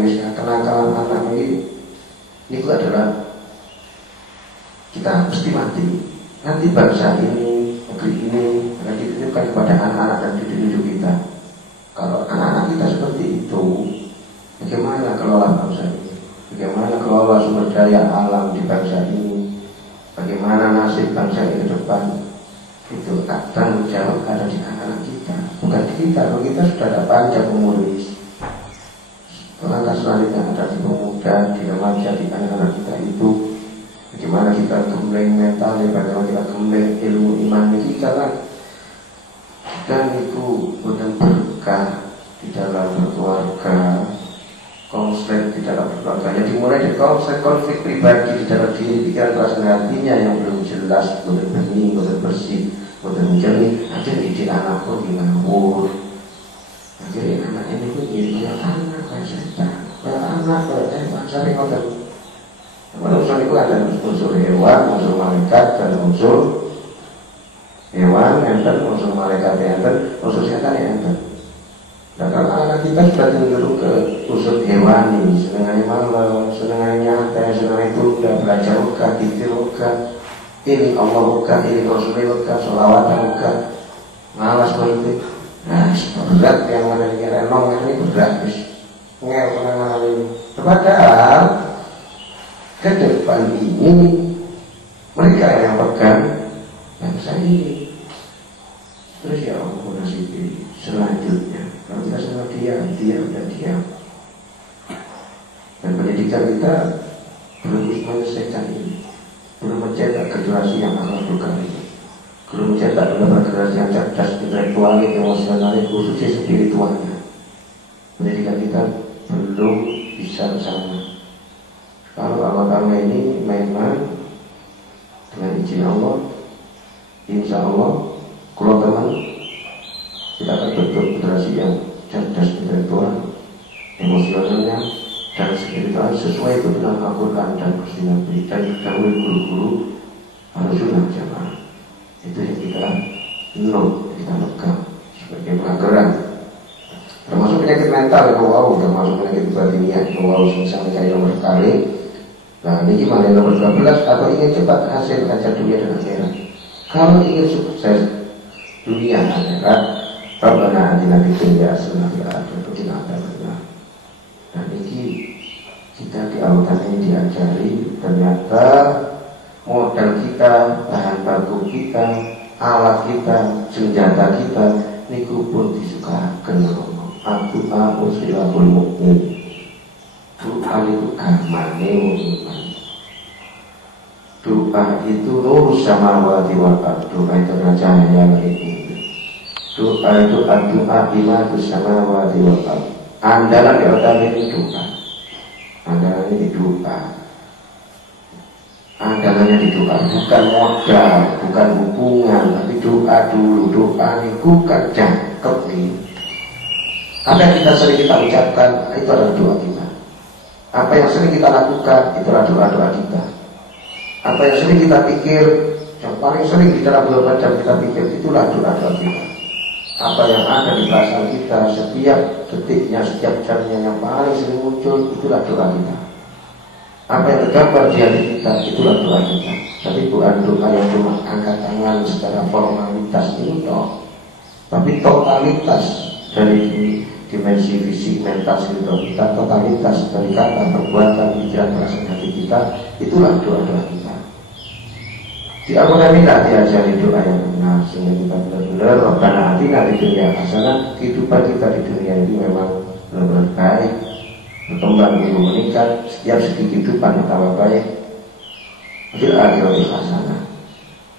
misalnya kenakalan anak ini adalah kita mesti mati. Nanti bangsa ini, negeri ini akan dititipkan kepada anak-anak dan cucu-cucu kita. Kalau anak-anak kita seperti itu, bagaimana kelola bangsa ini? Bagaimana kelola sumber daya alam di bangsa ini? Bagaimana nasib bangsa ini ke depan? Itu tanggung jawab ada di anak-anak kita, bukan di kita. Kalau kita sudah ada panjang umur, langkah selanjutnya ada di pemuda, di remaja, di anak-anak kita itu. Bagaimana kita gembleng mental, bagaimana kita gembleng ilmu iman kita kan. Dan itu bukan berkah di dalam berkeluarga, konflik di dalam berkeluarga. Jadi mulai dari konflik pribadi di dalam diri, pikiran, perasaan hatinya yang belum jelas, belum bening, belum bersih, belum jernih. Akhirnya ide anak pun ngawur. Akhirnya anak ini pun jadi anak kayak setan, kayak anak kayak bangsa yang ngotot. Unsur itu ada unsur hewan, unsur malaikat, dan unsur hewan, enten, unsur malaikat, enten, unsur setan, enten. Nah kalau anak kita sudah cenderung ke unsur hewani, senangnya malam, senangnya nyantai, senangnya itu udah belajar uka, dikir uka, ini Allah uka, ini Rasulullah uka, sholawatan uka, malas politik. Nah berat yang mana ini renong ini berat, ngel penanganan ini. Padahal ke depan ini mereka yang pegang bangsa ini. Terus ya Allah nasib selanjutnya kalau kita sama dia udah diam. Dan pendidikan kita belum menyelesaikan ini, belum mencetak generasi yang akhlakul ini, belum mencetak generasi yang cerdas, intelektual, emosional, khususnya spiritualnya. Pendidikan kita belum bisa ke sana. Kalau awal ini memang dengan izin Allah, insya Allah, kalau teman kita akan bentuk generasi yang cerdas, intelektual, emosionalnya, dan spiritual sesuai dengan Al-Quran dan Nabi dan dahulu guru-guru Rasulullah Jamaah. Itu yang kita pegang sebagai pelajaran. Termasuk penyakit mental, termasuk penyakit batiniah, misalnya kayak nomor kali. Nah ini gimana nomor 12 atau ingin cepat hasil kaca dunia dan akhirat. Kalau ingin sukses dunia akhirat, Rabbana atina fid dunya hasanah wa fil akhirati hasanah. Dan ini kita di awal ini diajari ternyata modal kita, bahan baku kita, alat kita, senjata kita, niku pun disukakan Allah. Aku silahul mukmin. Doa itu gamane mukmin. Doa itu nur samawati wal ardh. Doa itu cahaya langit bumi. Doa itu doa imatu samawati wal ardh. Andalan di otak ini doa. Andalannya di doa. Andalannya di doa, bukan modal, bukan hubungan, tapi doa dulu. Doa itu kan jangkep nih. Apa yang kita ucapkan itu adalah doa kita. Apa yang sering kita lakukan itulah doa-doa kita. Apa yang sering kita pikir, yang paling sering di dalam 24 jam kita pikir, itulah doa-doa kita. Apa yang ada di perasaan kita setiap detiknya, setiap jamnya yang paling sering muncul, itulah doa kita. Apa yang tergambar di hati kita, itulah doa kita. Tapi bukan doa yang cuma angkat tangan secara formalitas itu toh, tapi totalitas dari dimensi fisik, mental, spiritual kita, totalitas dari kata, perbuatan, pikiran, perasaan hati kita, itulah doa-doa kita. Di Al-Quran kita diajari doa yang benar, sehingga kita benar-benar Rabbana atina fid dunya hasanah. Kehidupan kita di dunia ini memang benar-benar baik, berkembang, meningkat, setiap segi kehidupan tambah baik. Fil akhirati hasanah.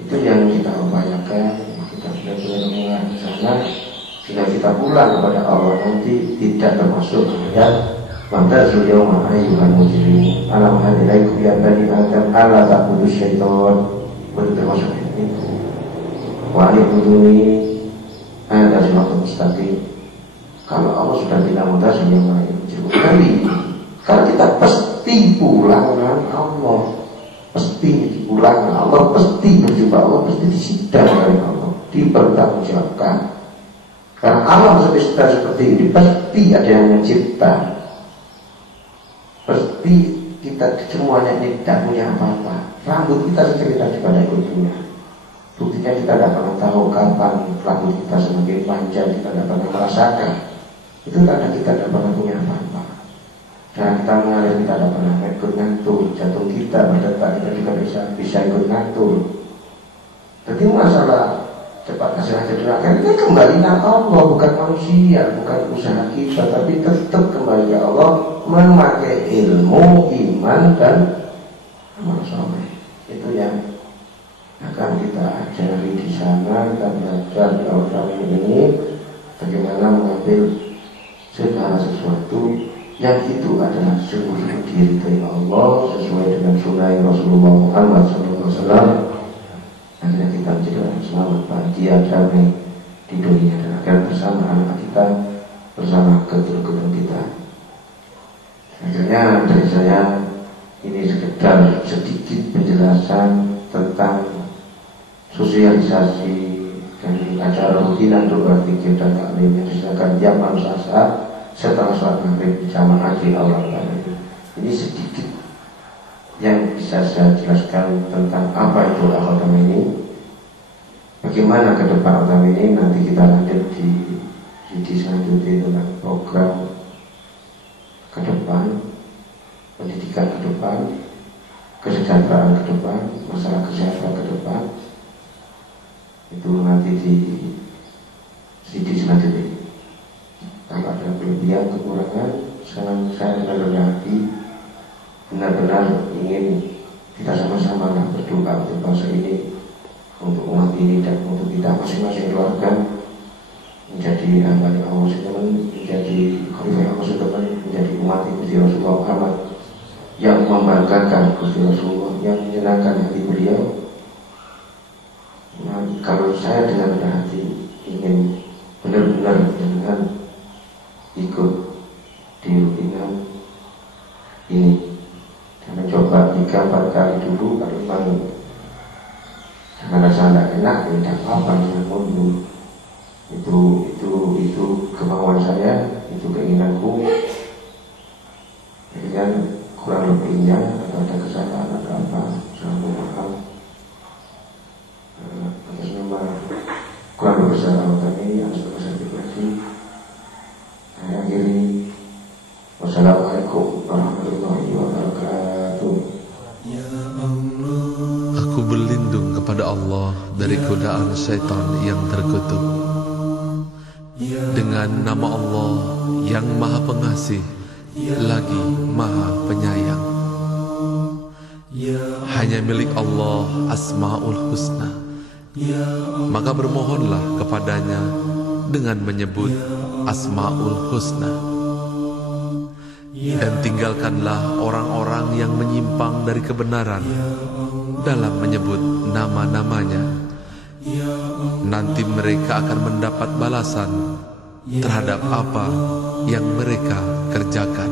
Itu yang kita upayakan, kita benar-benar mengarah ke sana. Bila kita pulang kepada Allah nanti tidak termasuk ayat Wamtazul yawma ayyuhal mujrimun alam hadilaikum ya bani adam alla ta'budu syaitan. Itu termasuk ayat itu. Wa alibuduni ada siratal mustaqim. Kalau Allah sudah bilang Wamtazul yawma ayyuhal mujrimun, kalau kita pasti pulang dengan Allah, pasti pulang dengan Allah, pasti berjumpa Allah, pasti disidang oleh Allah, dipertanggungjawabkan. Karena alam semesta seperti ini pasti ada yang mencipta. Tapi kita semuanya ini tidak punya apa-apa. Rambut kita saja kita tidak ikut punya. Buktinya kita tidak pernah tahu kapan rambut kita semakin panjang, kita tidak pernah merasakan. Itu karena kita tidak pernah punya apa-apa. Dan kita mengalir, kita tidak pernah ikut ngatur. Jantung kita berdetak, kita juga bisa ikut ngatur. Jadi masalah cepat hasil akan ini kembali ke Allah, bukan manusia, bukan usaha kita, tapi tetap kembali ke Allah memakai ilmu, iman dan amal soleh. Itu yang akan kita ajari di sana. Kita belajar di awal ini bagaimana mengambil segala sesuatu yang itu adalah sungguh diri dari Allah sesuai dengan sunnah Rasulullah Muhammad SAW. Akhirnya kita menjadi orang selamat, bahagia, damai di dunia dan akan bersama anak kita, bersama keturunan kita. Akhirnya dari saya ini sekedar sedikit penjelasan tentang sosialisasi dan acara rutinan doa fikir dan taklim yang diselenggarakan tiap malam Selasa setelah sholat maghrib di jamaah di aula. Ini sedikit yang bisa saya jelaskan tentang apa itu al-khatam ini. Bagaimana ke depan al-khatam ini nanti kita lanjut di selanjutnya tentang program ke depan, pendidikan ke depan, kesejahteraan ke depan, masalah kesehatan ke depan. Itu nanti di CD selanjutnya. Kalau ada kelebihan, kekurangan, saya benar-benar hati benar-benar ingin kita sama-sama berdoa untuk bangsa ini, untuk umat ini, dan untuk kita masing-masing keluarga menjadi hamba Allah SWT, menjadi khalifah Allah SWT, menjadi umat Gusti Rasulullah Muhammad yang membanggakan Gusti Rasulullah, yang menyenangkan hati beliau. Nah, kalau saya dengan hati ingin benar-benar dengan ikut di rutinan ini dan mencoba 3-4 kali dulu, kalau memang dengan rasa tidak enak ya tidak apa-apa, jangan mundur. Itu kemauan saya, itu keinginanku. Jadi kan kurang lebihnya atau ada kesalahan atau apa, saya mohon maaf atas nama kurang bersama kami, atas nama saya pribadi. Saya akhiri. Wassalamualaikum warahmatullahi wabarakatuh. Aku berlindung kepada Allah dari godaan syaitan yang terkutuk. Dengan nama Allah yang Maha Pengasih lagi Maha Penyayang. Hanya milik Allah Asmaul Husna. Maka bermohonlah kepadanya dengan menyebut Asmaul Husna. Dan tinggalkanlah orang-orang yang menyimpang dari kebenaran dalam menyebut nama-namanya. Nanti mereka akan mendapat balasan terhadap apa yang mereka kerjakan.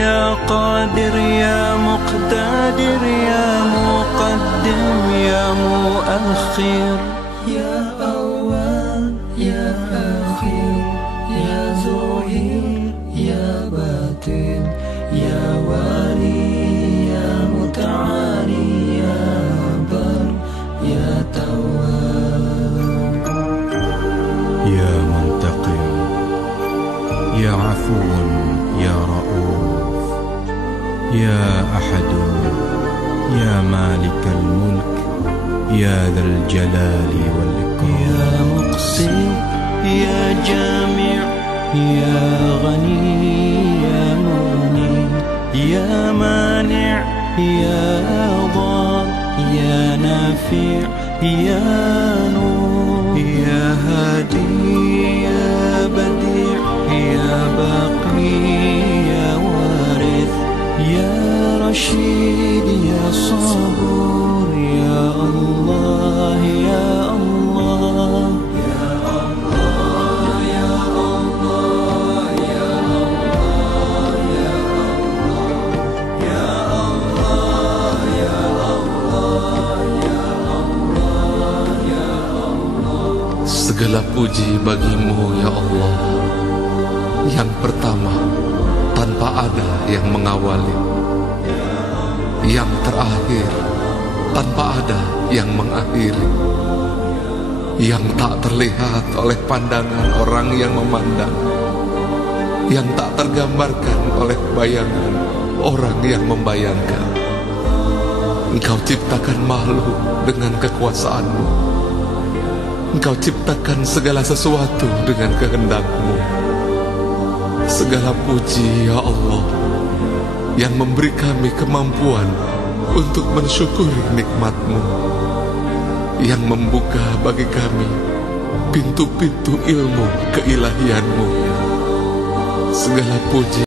Ya Qadir, Ya Muqtadir, Ya Muqaddim, Ya Muakhir, Ya Awal, Ya Akhir, Ya Zuhir, Ya Batin, Ya Wali, Ya Muta'ali, Ya Bar, Ya Tawwab, Ya Muntaqim, Ya Afuun, Ya Ra'uf, Ya Ahadun, Ya Malik al-Mulk, Ya Dhal Jalali wal Ikram, Ya Muqsim, Ya Jami', Ya Ghani, Ya Muni, Ya Mani', Ya Dhar, Ya Nafi', Ya Nur, Ya Hadi, Ya Badi', Ya Baqi, Ya Warith, Ya Rashid, Ya Sabur, Ya Allah, Ya Allah, Ya Allah, Ya Allah, Ya Allah, Ya Allah, Ya Allah, Ya Allah, Ya Allah, Ya Allah. Segala puji bagimu ya Allah, yang pertama tanpa ada yang mengawali, yang terakhir tanpa ada yang mengakhiri, yang tak terlihat oleh pandangan orang yang memandang, yang tak tergambarkan oleh bayangan orang yang membayangkan. Engkau ciptakan makhluk dengan kekuasaanmu. Engkau ciptakan segala sesuatu dengan kehendak-Mu. Segala puji ya Allah yang memberi kami kemampuan untuk mensyukuri nikmat-Mu, yang membuka bagi kami pintu-pintu ilmu keilahian-Mu. Segala puji